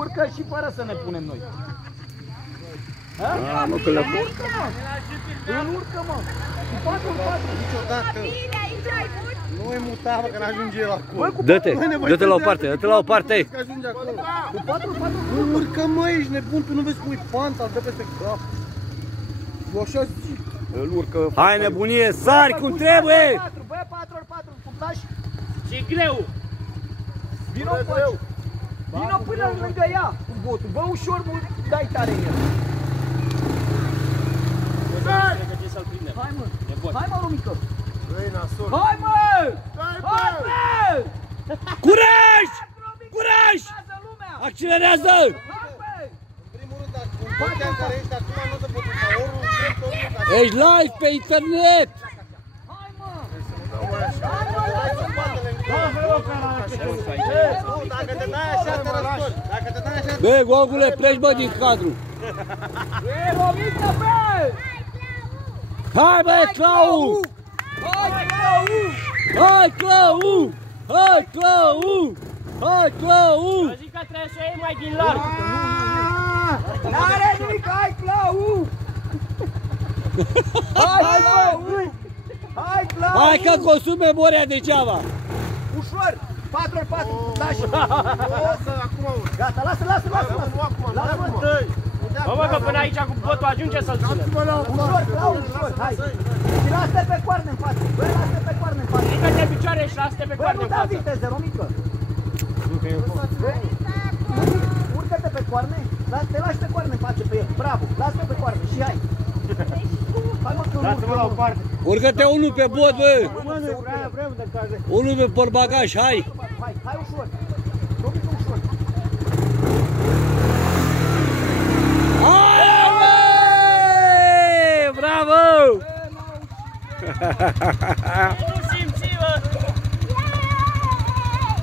urcă și fără să ne punem noi. Mă, că le urcă, mă. Îl urcă, mă. Cu 4-4. Niciodată. Nu e muta, mă, că n-ajunge el acolo. Dă-te la o parte, dă-te la o parte. Că ajunge acolo. Cu 4-4. Nu urcă, mă, ești nebun, tu nu vezi cum e panta, îl dă peste cap. Eu așa zic. Îl urcă. Hai nebunie, sari cum trebuie! Bă, 4x4, cuptaș. Și greu! Vino coace. Vino până lângă ea cu botul. Bă, ușor, dai tare în el. Hai, mă. Hai, mă, Romică. Hai, mă! Hai, mă! Curaj! Curaj! Accelerează! Hai, bă! În primul rând, dacă în partea în care ești acum, nu se poate ca orul drept, orul ca Ești live pe internet! Hai, mă! Dacă te dai așa, te răstori. Dacă te dai așa, Bă, Gogule, pleci, bă, din cadru! E, Romică, bă! Hai, bă, Clau! Hai, Clau! Hai, Clau! Hai, Clau! Hai, Clau! Eu zic că trebuie să o iei mai din larg. N-are nimic, hai, Clau! Hai, Clau! Hai, Clau! Hai că consum memoria degeaba! Ușor! 4x4, lași! acum urc. Gata, lasă! Lasă-mă! Bă, mă, că până aici cu botul ajunge să-l ține. Ușor, Clau, ușor, hai! Și lasă-te pe coarne în față! Bă, lasă-te pe coarne în față! Ridică-te picioare și lasă-te pe Bă, coarne nu în da față. viteză, Romică! Urcă-te pe coarne, te lași pe coarne în față pe el, bravo, lasă-te pe coarne și hai! Hai, mă, că Lasă-mă la o parte. Urcă-te unul pe bot, bă! Mă, nu vrem de care. Unul pe portbagaj, hai! Hai ușor! Romică, ușor! Hai, bă! Bravo!